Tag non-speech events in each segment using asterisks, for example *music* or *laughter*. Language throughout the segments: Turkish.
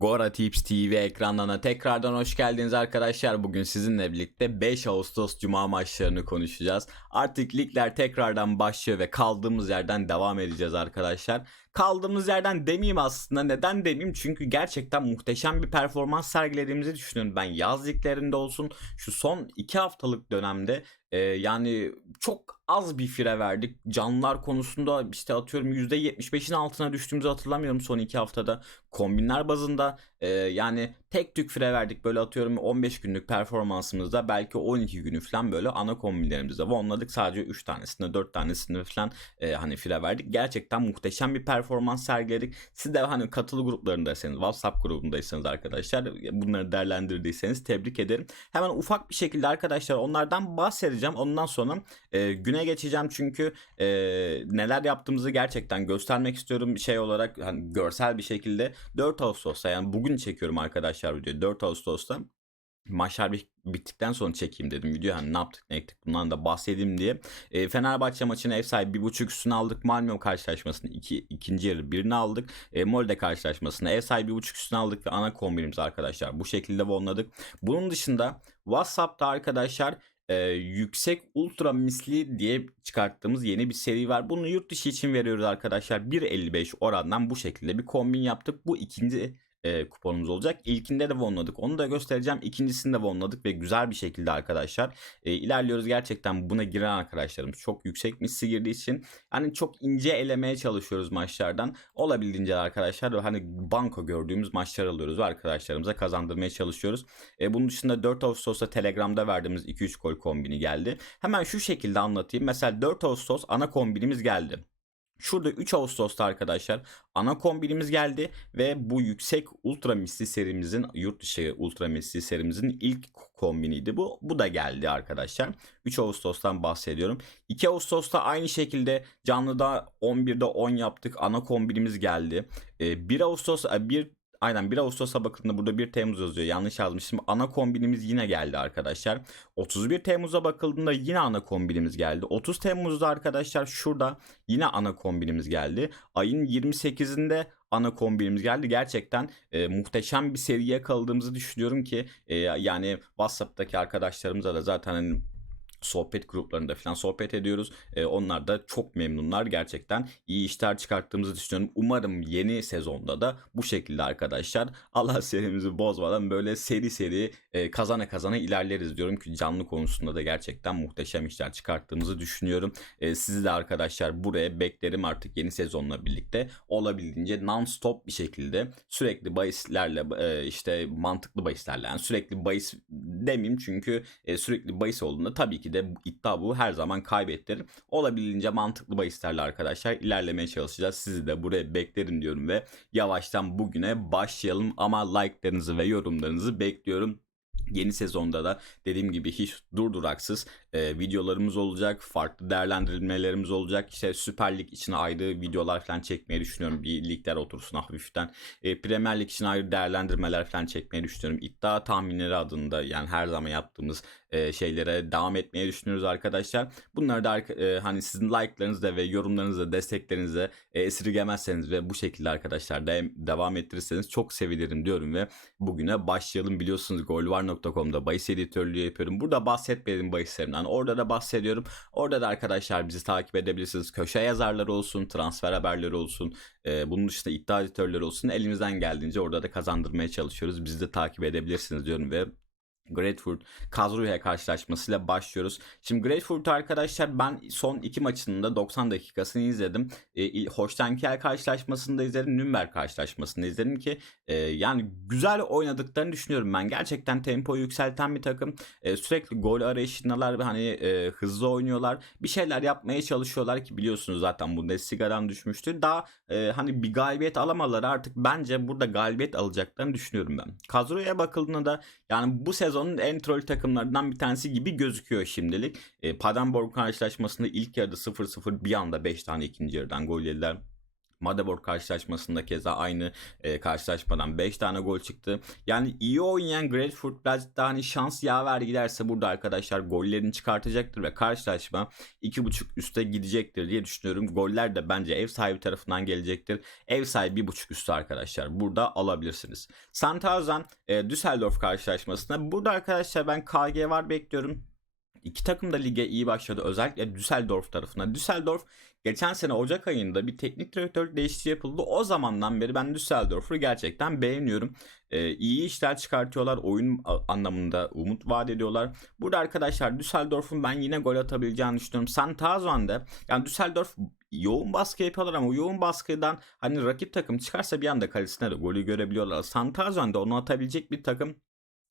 Gora Tips TV ekranlarına tekrardan hoş geldiniz arkadaşlar. Bugün sizinle birlikte 5 Ağustos Cuma maçlarını konuşacağız. Artık ligler tekrardan başlıyor ve kaldığımız yerden devam edeceğiz arkadaşlar. Kaldığımız yerden demeyeyim aslında. Neden demeyeyim? Çünkü gerçekten muhteşem bir performans sergilediğimizi düşünüyorum. Ben yaz liglerinde olsun şu son 2 haftalık dönemde e, yani çok az bir fire verdik. Canlılar konusunda işte atıyorum %75'in altına düştüğümüzü hatırlamıyorum son 2 haftada. Kombinler bazında e, yani tek tük fire verdik böyle atıyorum 15 günlük performansımızda belki 12 günü falan böyle ana kombinlerimizde vonladık sadece 3 tanesinde 4 tanesinde falan e, hani fire verdik. Gerçekten muhteşem bir performans sergiledik. Siz de hani katılı gruplarındaysanız WhatsApp grubundaysanız arkadaşlar bunları değerlendirdiyseniz tebrik ederim. Hemen ufak bir şekilde arkadaşlar onlardan bahsedeceğim. Ondan sonra e, güne geçeceğim çünkü e, neler yaptığımızı gerçekten göstermek istiyorum şey olarak hani görsel bir şekilde 4 Ağustos'ta yani bugün çekiyorum arkadaşlar videoyu 4 Ağustos'ta maçlar bittikten sonra çekeyim dedim video hani ne yaptık ne ettik bundan da bahsedeyim diye. E, Fenerbahçe maçını ev sahibi bir buçuk üstüne aldık. Malmö karşılaşmasını iki, ikinci yarı birini aldık. E, Molde karşılaşmasını ev sahibi bir buçuk üstüne aldık ve ana kombinimiz arkadaşlar bu şekilde vonladık. Bunun dışında WhatsApp'ta arkadaşlar e, yüksek ultra misli diye çıkarttığımız yeni bir seri var. Bunu yurt dışı için veriyoruz arkadaşlar. 1.55 orandan bu şekilde bir kombin yaptık. Bu ikinci e, kuponumuz olacak. İlkinde de vonladık. Onu da göstereceğim. İkincisinde de vonladık ve güzel bir şekilde arkadaşlar e, ilerliyoruz. Gerçekten buna giren arkadaşlarımız çok yüksek misli girdiği için hani çok ince elemeye çalışıyoruz maçlardan. Olabildiğince arkadaşlar hani banko gördüğümüz maçlar alıyoruz ve arkadaşlarımıza kazandırmaya çalışıyoruz. E, bunun dışında 4 Ağustos'ta Telegram'da verdiğimiz 2-3 gol kombini geldi. Hemen şu şekilde anlatayım. Mesela 4 Ağustos ana kombinimiz geldi. Şurada 3 Ağustos'ta arkadaşlar ana kombinimiz geldi ve bu yüksek ultra misli serimizin yurt dışı ultra misli serimizin ilk kombiniydi bu. Bu da geldi arkadaşlar. 3 Ağustos'tan bahsediyorum. 2 Ağustos'ta aynı şekilde canlıda 11'de 10 yaptık. Ana kombinimiz geldi. 1 Ağustos 1 Aynen 1 Ağustos'a bakıldığında burada 1 Temmuz yazıyor. Yanlış yazmışım. Ana kombinimiz yine geldi arkadaşlar. 31 Temmuz'a bakıldığında yine ana kombinimiz geldi. 30 Temmuz'da arkadaşlar şurada yine ana kombinimiz geldi. Ayın 28'inde ana kombinimiz geldi. Gerçekten e, muhteşem bir seriye kaldığımızı düşünüyorum ki e, yani WhatsApp'taki arkadaşlarımıza da zaten hani sohbet gruplarında falan sohbet ediyoruz. E, onlar da çok memnunlar. Gerçekten iyi işler çıkarttığımızı düşünüyorum. Umarım yeni sezonda da bu şekilde arkadaşlar *laughs* Allah serimizi bozmadan böyle seri seri e, kazana kazana ilerleriz diyorum ki canlı konusunda da gerçekten muhteşem işler çıkarttığımızı düşünüyorum. E, sizi de arkadaşlar buraya beklerim artık yeni sezonla birlikte olabildiğince non-stop bir şekilde sürekli bahislerle e, işte mantıklı bahislerle yani sürekli bahis demeyeyim çünkü e, sürekli bahis olduğunda tabii ki ki iddia bu her zaman kaybettirir. Olabildiğince mantıklı bahislerle arkadaşlar ilerlemeye çalışacağız. Sizi de buraya beklerim diyorum ve yavaştan bugüne başlayalım ama like'larınızı ve yorumlarınızı bekliyorum. Yeni sezonda da dediğim gibi hiç durduraksız e, videolarımız olacak. Farklı değerlendirmelerimiz olacak. İşte Süper Lig için ayrı videolar falan çekmeyi düşünüyorum. Bir ligler otursun hafiften. E, Premier Lig için ayrı değerlendirmeler falan çekmeyi düşünüyorum. İddia tahminleri adında yani her zaman yaptığımız e, şeylere devam etmeye düşünüyoruz arkadaşlar. Bunları da e, hani sizin like'larınızla ve yorumlarınızla desteklerinizle e, esirgemezseniz ve bu şekilde arkadaşlar de, devam ettirirseniz çok sevinirim diyorum ve bugüne başlayalım. Biliyorsunuz golvar.com'da bahis editörlüğü yapıyorum. Burada bahsetmedim bahislerimden. Orada da bahsediyorum. Orada da arkadaşlar bizi takip edebilirsiniz. Köşe yazarları olsun, transfer haberleri olsun. E, bunun dışında iddia editörleri olsun. Elimizden geldiğince orada da kazandırmaya çalışıyoruz. Bizi de takip edebilirsiniz diyorum ve Grateford Kazruya karşılaşmasıyla başlıyoruz. Şimdi Grateford arkadaşlar ben son iki maçının da 90 dakikasını izledim. E, Holstein karşılaşmasını izledim. Nürnberg karşılaşmasını da izledim ki e, yani güzel oynadıklarını düşünüyorum ben. Gerçekten tempoyu yükselten bir takım. E, sürekli gol arayışındalar hani e, hızlı oynuyorlar. Bir şeyler yapmaya çalışıyorlar ki biliyorsunuz zaten Bundesliga'dan düşmüştü. Daha e, hani bir galibiyet alamaları artık bence burada galibiyet alacaklarını düşünüyorum ben. Kazruya bakıldığında da yani bu sezon sezonun en troll takımlarından bir tanesi gibi gözüküyor şimdilik. E, Paderborn karşılaşmasında ilk yarıda 0-0 bir anda 5 tane ikinci yarıdan gol yediler. Madebor karşılaşmasında keza aynı e, karşılaşmadan 5 tane gol çıktı. Yani iyi oynayan Grapefruit birazcık daha hani şans yaver giderse burada arkadaşlar gollerini çıkartacaktır ve karşılaşma 2.5 üste gidecektir diye düşünüyorum. Goller de bence ev sahibi tarafından gelecektir. Ev sahibi 1.5 üstü arkadaşlar. Burada alabilirsiniz. Santazan e, Düsseldorf karşılaşmasında burada arkadaşlar ben KG var bekliyorum. İki takım da lige iyi başladı. Özellikle Düsseldorf tarafına. Düsseldorf geçen sene Ocak ayında bir teknik direktör değişikliği yapıldı. O zamandan beri ben Düsseldorf'u gerçekten beğeniyorum. Ee, iyi işler çıkartıyorlar. Oyun anlamında umut vaat ediyorlar. Burada arkadaşlar Düsseldorf'un ben yine gol atabileceğini düşünüyorum. Santazon'da yani Düsseldorf yoğun baskı yapıyorlar ama yoğun baskıdan hani rakip takım çıkarsa bir anda kalesine de golü görebiliyorlar. Santazon'da onu atabilecek bir takım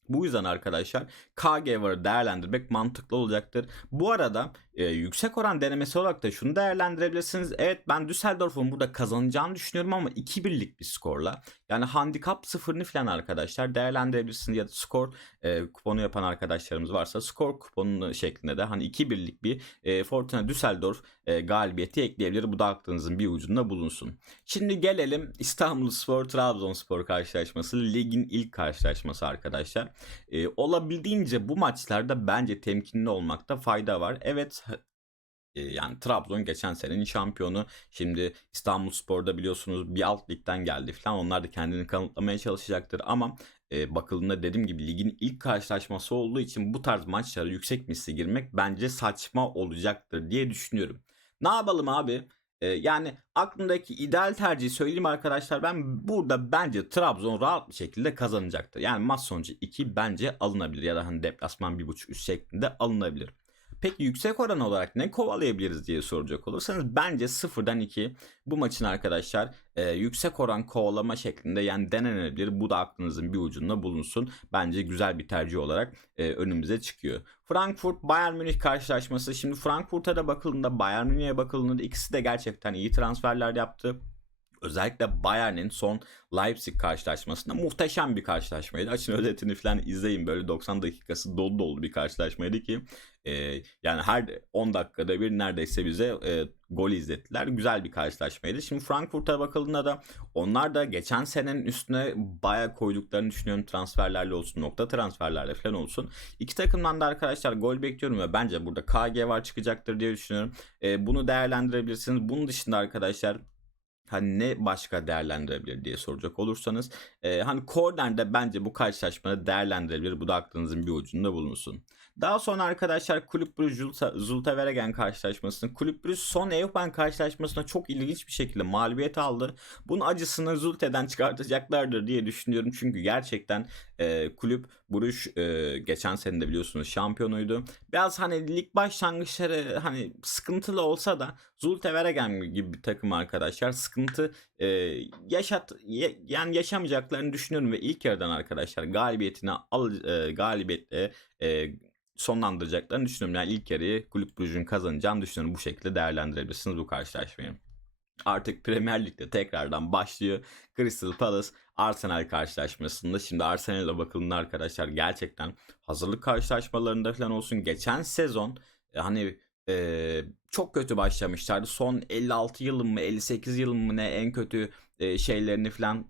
bu yüzden arkadaşlar KG varı değerlendirmek mantıklı olacaktır. Bu arada e, yüksek oran denemesi olarak da şunu değerlendirebilirsiniz. Evet ben Düsseldorf'un burada kazanacağını düşünüyorum ama 2-1'lik bir skorla. Yani handikap sıfırını falan arkadaşlar değerlendirebilirsiniz ya da skor e, kuponu yapan arkadaşlarımız varsa skor kuponu şeklinde de hani 2-1'lik bir e, Fortuna Düsseldorf e, galibiyeti ekleyebilir. Bu da aklınızın bir ucunda bulunsun. Şimdi gelelim İstanbul Spor Trabzonspor karşılaşması ligin ilk karşılaşması arkadaşlar. E, olabildiğince bu maçlarda bence temkinli olmakta fayda var. Evet yani Trabzon geçen senenin şampiyonu. Şimdi İstanbul Spor'da biliyorsunuz bir alt ligden geldi falan. Onlar da kendini kanıtlamaya çalışacaktır ama e, bakıldığında dediğim gibi ligin ilk karşılaşması olduğu için bu tarz maçlara yüksek misli girmek bence saçma olacaktır diye düşünüyorum. Ne yapalım abi? E, yani aklımdaki ideal tercihi söyleyeyim arkadaşlar. Ben burada bence Trabzon rahat bir şekilde kazanacaktır. Yani maç sonucu 2 bence alınabilir ya da hani deplasman 1.5 üst şeklinde alınabilir. Peki yüksek oran olarak ne kovalayabiliriz diye soracak olursanız bence sıfırdan 2 bu maçın arkadaşlar e, yüksek oran kovalama şeklinde yani denenebilir. Bu da aklınızın bir ucunda bulunsun. Bence güzel bir tercih olarak e, önümüze çıkıyor. Frankfurt Bayern Münih karşılaşması. Şimdi Frankfurt'a da bakıldığında Bayern Münih'e bakıldığında ikisi de gerçekten iyi transferler yaptı. Özellikle Bayern'in son Leipzig karşılaşmasında muhteşem bir karşılaşmaydı. Açın özetini falan izleyin böyle 90 dakikası dolu dolu bir karşılaşmaydı ki e, yani her 10 dakikada bir neredeyse bize e, gol izlettiler. Güzel bir karşılaşmaydı. Şimdi Frankfurt'a bakıldığında da onlar da geçen senenin üstüne baya koyduklarını düşünüyorum transferlerle olsun nokta transferlerle falan olsun. İki takımdan da arkadaşlar gol bekliyorum ve bence burada KG var çıkacaktır diye düşünüyorum. E, bunu değerlendirebilirsiniz. Bunun dışında arkadaşlar hani ne başka değerlendirebilir diye soracak olursanız e, hani corner'de bence bu karşılaşmada değerlendirebilir. Bu da aklınızın bir ucunda bulunsun. Daha sonra arkadaşlar Kulüp Brugge Zulte Veregen karşılaşmasını Kulüp Brugge son European karşılaşmasında çok ilginç bir şekilde mağlubiyet aldı. Bunun acısını Zulte'den çıkartacaklardır diye düşünüyorum. Çünkü gerçekten e, Kulüp Brugge e, geçen sene de biliyorsunuz şampiyonuydu. Biraz hani lig başlangıçları hani sıkıntılı olsa da Zulte Veregen gibi bir takım arkadaşlar sıkıntı e, yaşat yani yaşamayacaklarını düşünüyorum ve ilk yarıdan arkadaşlar galibiyetine al e, galibiyetle e, sonlandıracaklarını düşünüyorum. Yani ilk yarıyı Kulüp Brugge'un kazanacağını düşünüyorum. Bu şekilde değerlendirebilirsiniz bu karşılaşmayı. Artık Premier Lig'de tekrardan başlıyor. Crystal Palace Arsenal karşılaşmasında. Şimdi Arsenal'e bakıldığında arkadaşlar gerçekten hazırlık karşılaşmalarında falan olsun. Geçen sezon e, hani e, çok kötü başlamışlardı. Son 56 yılın mı 58 yılın mı ne en kötü e, şeylerini falan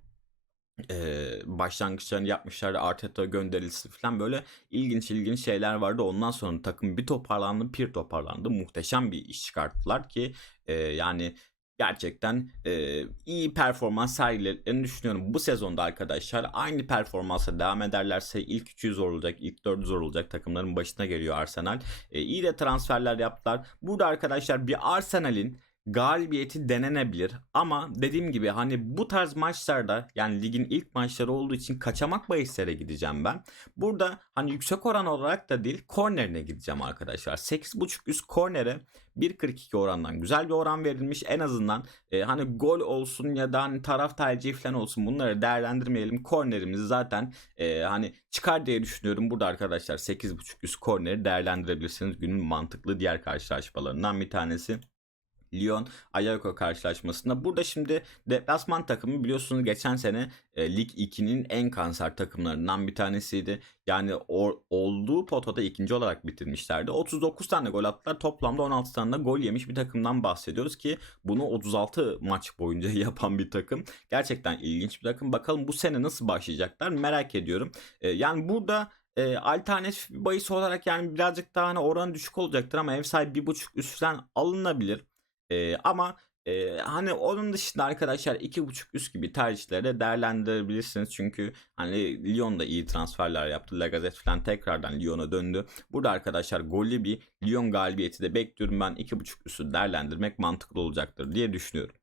e, başlangıçlarını yapmışlardı. Arteta gönderilisi falan böyle ilginç ilginç şeyler vardı. Ondan sonra takım bir toparlandı, bir toparlandı. Muhteşem bir iş çıkarttılar ki e, yani gerçekten e, iyi performans sergilediklerini düşünüyorum. Bu sezonda arkadaşlar aynı performansa devam ederlerse ilk 3'ü zor olacak, ilk 4'ü zor olacak takımların başına geliyor Arsenal. E, iyi de transferler yaptılar. Burada arkadaşlar bir Arsenal'in galibiyeti denenebilir ama dediğim gibi hani bu tarz maçlarda yani ligin ilk maçları olduğu için kaçamak bahislere gideceğim ben. Burada hani yüksek oran olarak da değil kornerine gideceğim arkadaşlar. 8.5 üst kornere 1.42 orandan güzel bir oran verilmiş. En azından e, hani gol olsun ya da hani taraf tercihi falan olsun bunları değerlendirmeyelim. Kornerimiz zaten e, hani çıkar diye düşünüyorum. Burada arkadaşlar 8.5 üst korneri değerlendirebilirsiniz. Günün mantıklı diğer karşılaşmalarından bir tanesi. Lyon Ajax karşılaşmasında. Burada şimdi deplasman takımı biliyorsunuz geçen sene e, Lig 2'nin en kanser takımlarından bir tanesiydi. Yani o, olduğu potada ikinci olarak bitirmişlerdi. 39 tane gol attılar. Toplamda 16 tane de gol yemiş bir takımdan bahsediyoruz ki bunu 36 maç boyunca *laughs* yapan bir takım. Gerçekten ilginç bir takım. Bakalım bu sene nasıl başlayacaklar merak ediyorum. E, yani burada e, alternatif bir bahis olarak yani birazcık daha hani oranı düşük olacaktır ama ev sahibi 1.5 üstten alınabilir. Ee, ama e, hani onun dışında arkadaşlar iki buçuk üst gibi tercihleri de değerlendirebilirsiniz. Çünkü hani Lyon da iyi transferler yaptı. Lacazette falan tekrardan Lyon'a döndü. Burada arkadaşlar gollü bir Lyon galibiyeti de bekliyorum. Ben iki buçuk üstü değerlendirmek mantıklı olacaktır diye düşünüyorum.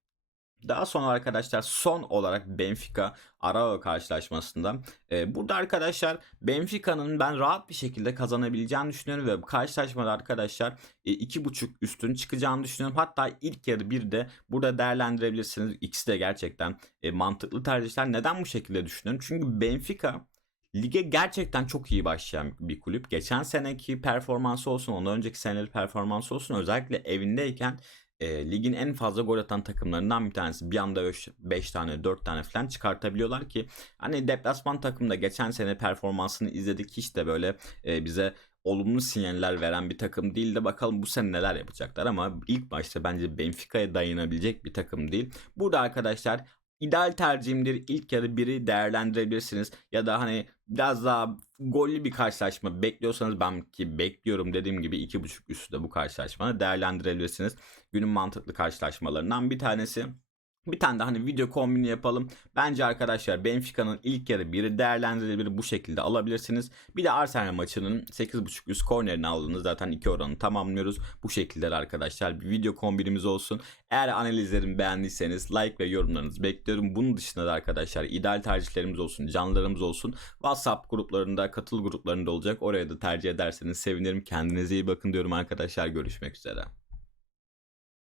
Daha sonra arkadaşlar son olarak Benfica Arao karşılaşmasında. Ee, burada arkadaşlar Benfica'nın ben rahat bir şekilde kazanabileceğini düşünüyorum ve bu karşılaşmada arkadaşlar e, iki buçuk üstün çıkacağını düşünüyorum. Hatta ilk yarı bir de burada değerlendirebilirsiniz. İkisi de gerçekten e, mantıklı tercihler. Neden bu şekilde düşünüyorum? Çünkü Benfica lige gerçekten çok iyi başlayan bir kulüp. Geçen seneki performansı olsun, ondan önceki seneleri performansı olsun özellikle evindeyken e, ligin en fazla gol atan takımlarından bir tanesi. Bir anda 5 tane 4 tane falan çıkartabiliyorlar ki hani deplasman takımda geçen sene performansını izledik hiç de böyle e, bize olumlu sinyaller veren bir takım değil de bakalım bu sene neler yapacaklar ama ilk başta bence Benfica'ya dayanabilecek bir takım değil. Burada arkadaşlar ideal tercihimdir. İlk yarı biri değerlendirebilirsiniz. Ya da hani biraz daha gollü bir karşılaşma bekliyorsanız ben ki bekliyorum dediğim gibi 2.5 üstü de bu karşılaşmanı değerlendirebilirsiniz. Günün mantıklı karşılaşmalarından bir tanesi. Bir tane de hani video kombini yapalım. Bence arkadaşlar Benfica'nın ilk yarı biri değerlendirilebilir bu şekilde alabilirsiniz. Bir de Arsenal maçının 8.5 üst kornerini aldığınız zaten iki oranı tamamlıyoruz. Bu şekilde arkadaşlar bir video kombinimiz olsun. Eğer analizlerimi beğendiyseniz like ve yorumlarınızı bekliyorum. Bunun dışında da arkadaşlar ideal tercihlerimiz olsun, canlılarımız olsun. WhatsApp gruplarında, katıl gruplarında olacak. Oraya da tercih ederseniz sevinirim. Kendinize iyi bakın diyorum arkadaşlar. Görüşmek üzere.